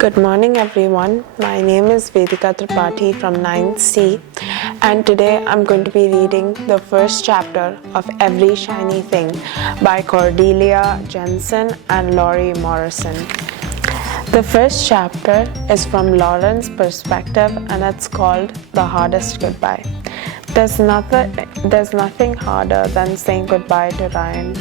Good morning everyone. My name is Vedika from 9th C, and today I'm going to be reading the first chapter of Every Shiny Thing by Cordelia Jensen and Laurie Morrison. The first chapter is from Lauren's perspective and it's called The Hardest Goodbye. There's nothing harder than saying goodbye to Ryan.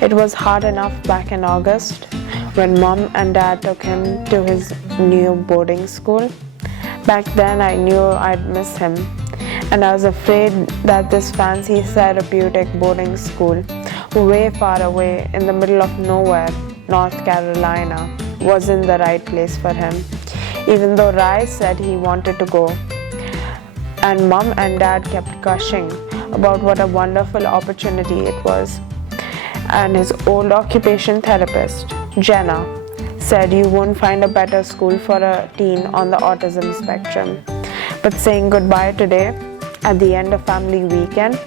It was hard enough back in August when Mom and Dad took him to his new boarding school. Back then I knew I'd miss him, and I was afraid that this fancy therapeutic boarding school, way far away in the middle of nowhere, North Carolina, wasn't the right place for him, even though Rai said he wanted to go. And Mom and Dad kept gushing about what a wonderful opportunity it was. And his old occupation therapist, Jenna, said you won't find a better school for a teen on the autism spectrum. But saying goodbye today, at the end of family weekend,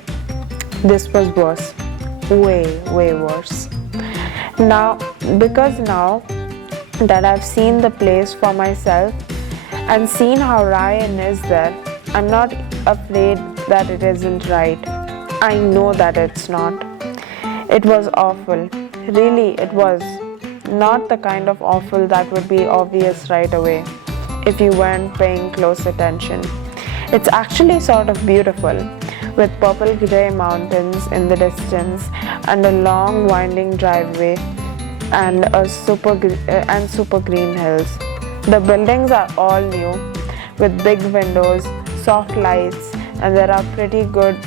this was worse. Way worse. Because now that I've seen the place for myself and seen how Ryan is there, I'm not afraid that it isn't right. I know that it's not. It was awful. Really, it was. Not the kind of awful that would be obvious right away if you weren't paying close attention. It's actually sort of beautiful, with purple grey mountains in the distance and a long winding driveway and super green hills. The buildings are all new, with big windows, soft lights, and there are pretty good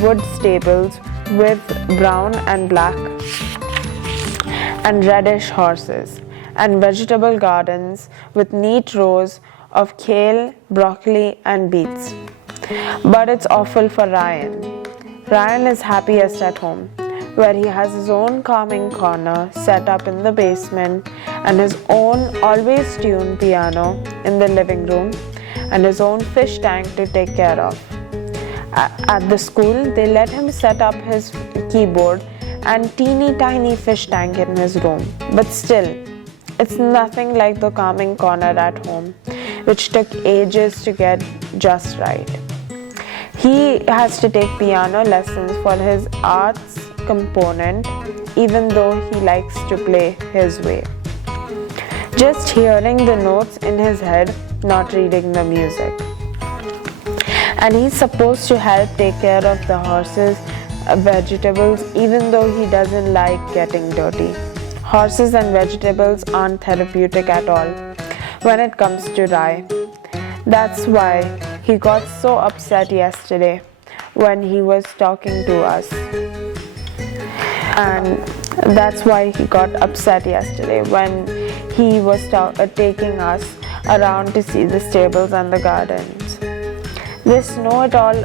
wood stables with brown and black and reddish horses, and vegetable gardens with neat rows of kale, broccoli, and beets. But it's awful for Ryan. Ryan is happiest at home, where he has his own calming corner set up in the basement and his own always tuned piano in the living room and his own fish tank to take care of. At the school, they let him set up his keyboard and teeny tiny fish tank in his room. But still, it's nothing like the calming corner at home, which took ages to get just right. He has to take piano lessons for his arts component, even though he likes to play his way. Just hearing the notes in his head, not reading the music. And he's supposed to help take care of the horses, vegetables, even though he doesn't like getting dirty. Horses and vegetables aren't therapeutic at all when it comes to Rai. That's why he got so upset yesterday when he was talking to us. And that's why he got upset yesterday when he was taking us around to see the stables and the gardens. This know-it-all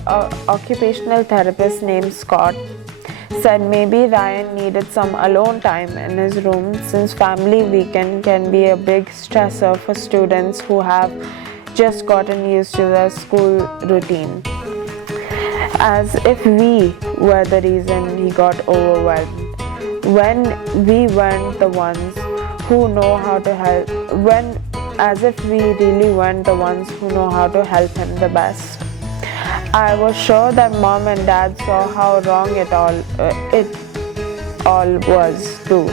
occupational therapist named Scott said maybe Ryan needed some alone time in his room since family weekend can be a big stressor for students who have just gotten used to their school routine. As if we were the reason he got overwhelmed, when we weren't the ones who know how to help, as if we really weren't the ones who know how to help him the best. I was sure that Mom and Dad saw how wrong it all was too.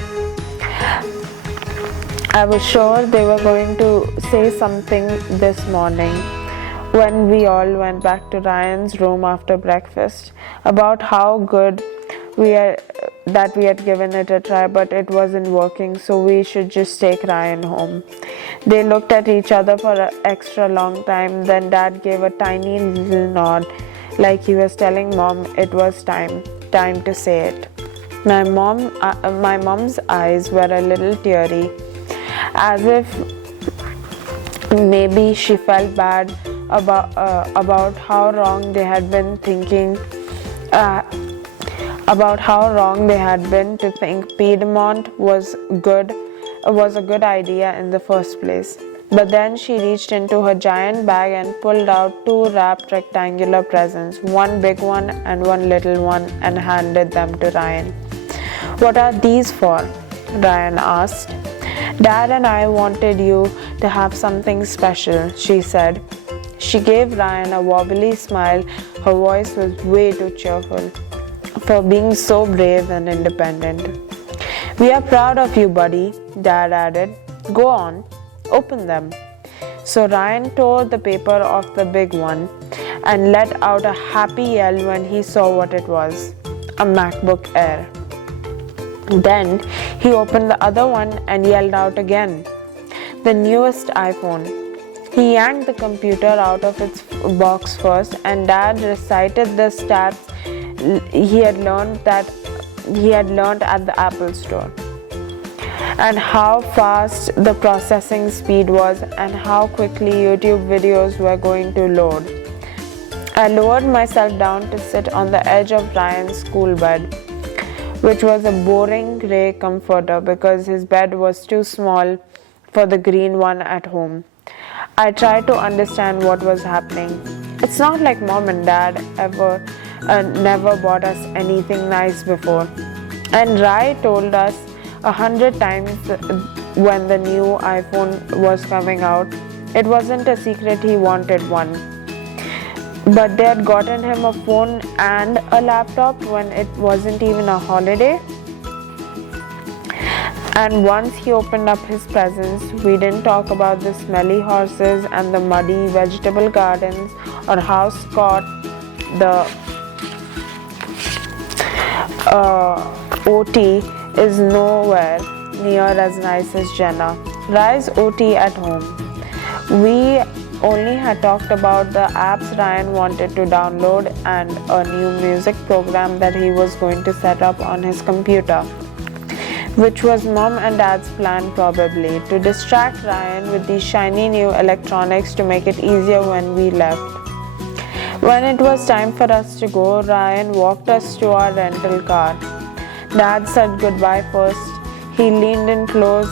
I was sure they were going to say something this morning when we all went back to Ryan's room after breakfast about how good that we had given it a try, but it wasn't working, so we should just take Ryan home. They looked at each other for an extra long time. Then Dad gave a tiny little nod, like he was telling Mom it was time to say it. My mom's eyes were a little teary, as if maybe she felt bad about how wrong they had been thinking. About how wrong they had been to think Piedmont was a good idea in the first place. But then she reached into her giant bag and pulled out 2 wrapped rectangular presents, one big one and one little one, and handed them to Ryan. "What are these for?" Ryan asked. Dad and I wanted you to have something special, she said. She gave Ryan a wobbly smile. Her voice was way too cheerful for being so brave and independent. We are proud of you, buddy, Dad added. Go on, open them. So Ryan tore the paper off the big one and let out a happy yell when he saw what it was, a MacBook Air. Then he opened the other one and yelled out again, the newest iPhone. He yanked the computer out of its box first, and Dad recited the stats he had learned at the Apple Store, and how fast the processing speed was and how quickly YouTube videos were going to load. I lowered myself down to sit on the edge of Ryan's school bed, which was a boring grey comforter because his bed was too small for the green one at home. I tried to understand what was happening. It's not like Mom and Dad never bought us anything nice before. And Rai told us 100 times when the new iPhone was coming out. It wasn't a secret he wanted one. But they had gotten him a phone and a laptop when it wasn't even a holiday. And once he opened up his presents, we didn't talk about the smelly horses and the muddy vegetable gardens, or how Scott, the OT, is nowhere near as nice as Jenna. Rai's OT at home. We only had talked about the apps Ryan wanted to download and a new music program that he was going to set up on his computer, which was Mom and Dad's plan, probably, to distract Ryan with these shiny new electronics to make it easier when we left. When it was time for us to go, Ryan walked us to our rental car. Dad said goodbye first. He leaned in close,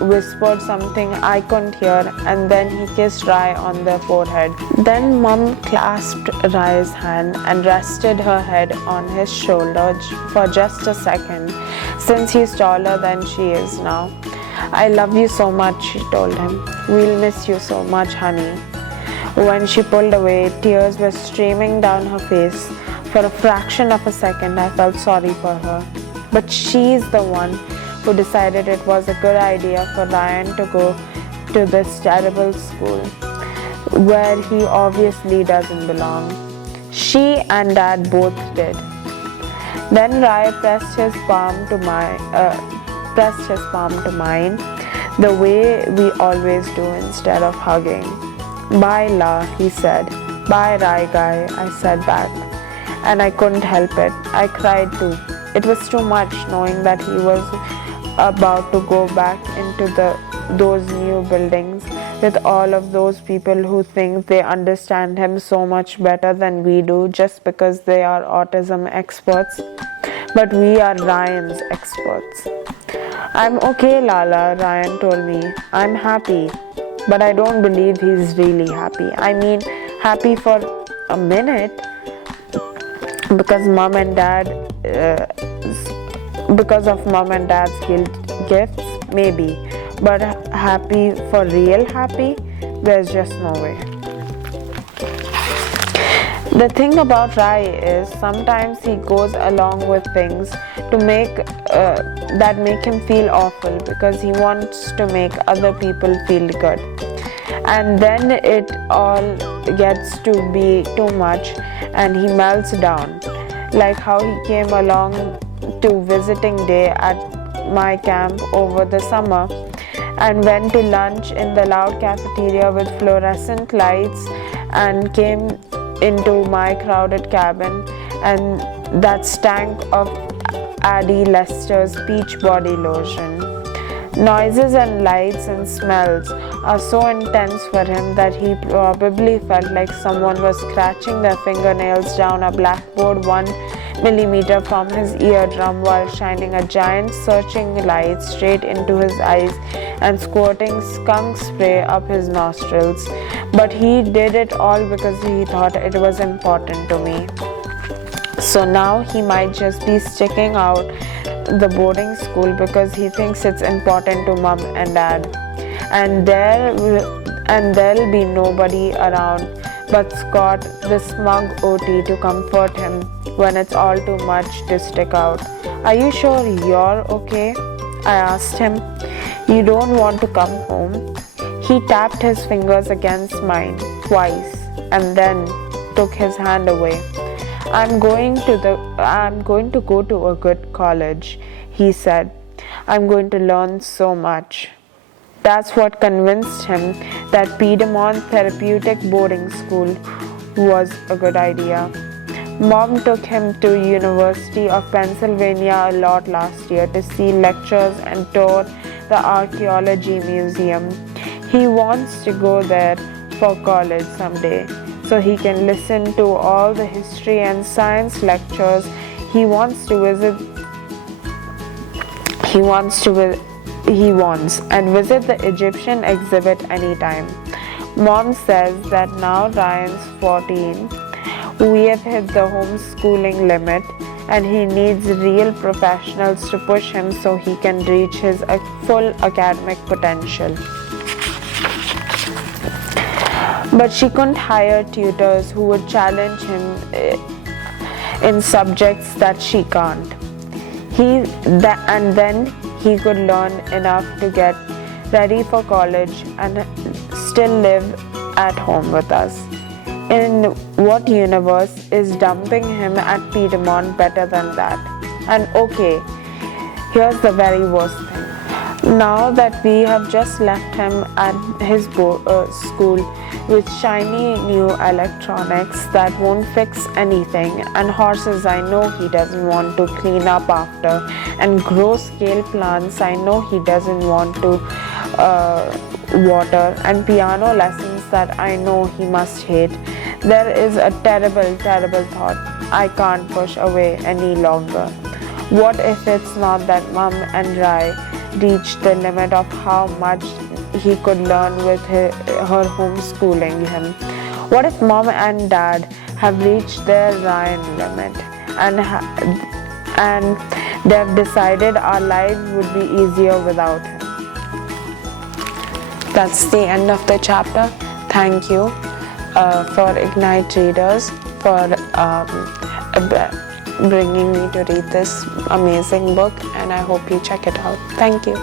whispered something I couldn't hear, and then he kissed Rai on the forehead. Then Mom clasped Rai's hand and rested her head on his shoulder for just a second, since he's taller than she is now. I love you so much, she told him. We'll miss you so much, honey. When she pulled away, tears were streaming down her face. For a fraction of a second, I felt sorry for her. But she's the one who decided it was a good idea for Ryan to go to this terrible school, where he obviously doesn't belong. She and Dad both did. Then Rai pressed his palm to mine, the way we always do instead of hugging. Bye, La, he said. Bye, Rai guy, I said back. And I couldn't help it. I cried too. It was too much knowing that he was about to go back into those new buildings with all of those people who think they understand him so much better than we do just because they are autism experts. But we are Ryan's experts. I'm okay, Lala, Ryan told me. I'm happy. But I don't believe he's really happy. I mean, happy for a minute because of Mom and Dad's gifts, maybe. But happy for real happy, there's just no way. The thing about Rai is sometimes he goes along with things to that make him feel awful because he wants to make other people feel good. And then it all gets to be too much and he melts down. Like how he came along to visiting day at my camp over the summer and went to lunch in the loud cafeteria with fluorescent lights and came into my crowded cabin and that stank of Addie Lester's peach body lotion. Noises and lights and smells are so intense for him that he probably felt like someone was scratching their fingernails down a blackboard 1 millimeter from his eardrum while shining a giant searching light straight into his eyes and squirting skunk spray up his nostrils. But he did it all because he thought it was important to me. So now he might just be sticking out the boarding school because he thinks it's important to mom and dad, and there'll be nobody around but Scott, the smug OT, to comfort him when it's all too much to stick out. Are you sure you're okay? I asked him. You don't want to come home? He tapped his fingers against mine twice and then took his hand away. I'm going to go to a good college, he said. I'm going to learn so much. That's what convinced him that Piedmont Therapeutic Boarding School was a good idea. Mom took him to University of Pennsylvania a lot last year to see lectures and tour the archaeology museum. He wants to go there for college someday, so he can listen to all the history and science lectures. He wants and visit the Egyptian exhibit anytime. Mom says that now Ryan's 14, we have hit the homeschooling limit and he needs real professionals to push him so he can reach his full academic potential. But she couldn't hire tutors who would challenge him in subjects that she can't. And then he could learn enough to get ready for college and still live at home with us. In what universe is dumping him at Piedmont better than that? And okay, here's the very worst thing. Now that we have just left him at his school with shiny new electronics that won't fix anything, and horses I know he doesn't want to clean up after, and gross scale plants I know he doesn't want to water, and piano lessons that I know he must hate, there is a terrible, terrible thought I can't push away any longer. What if it's not that Mom and Rai reached the limit of how much he could learn with her homeschooling him? What if Mom and Dad have reached their Ryan limit and they've decided our lives would be easier without him? That's the end of the chapter. Thank you for Ignite Readers for bringing me to read this amazing book, and I hope you check it out. Thank you.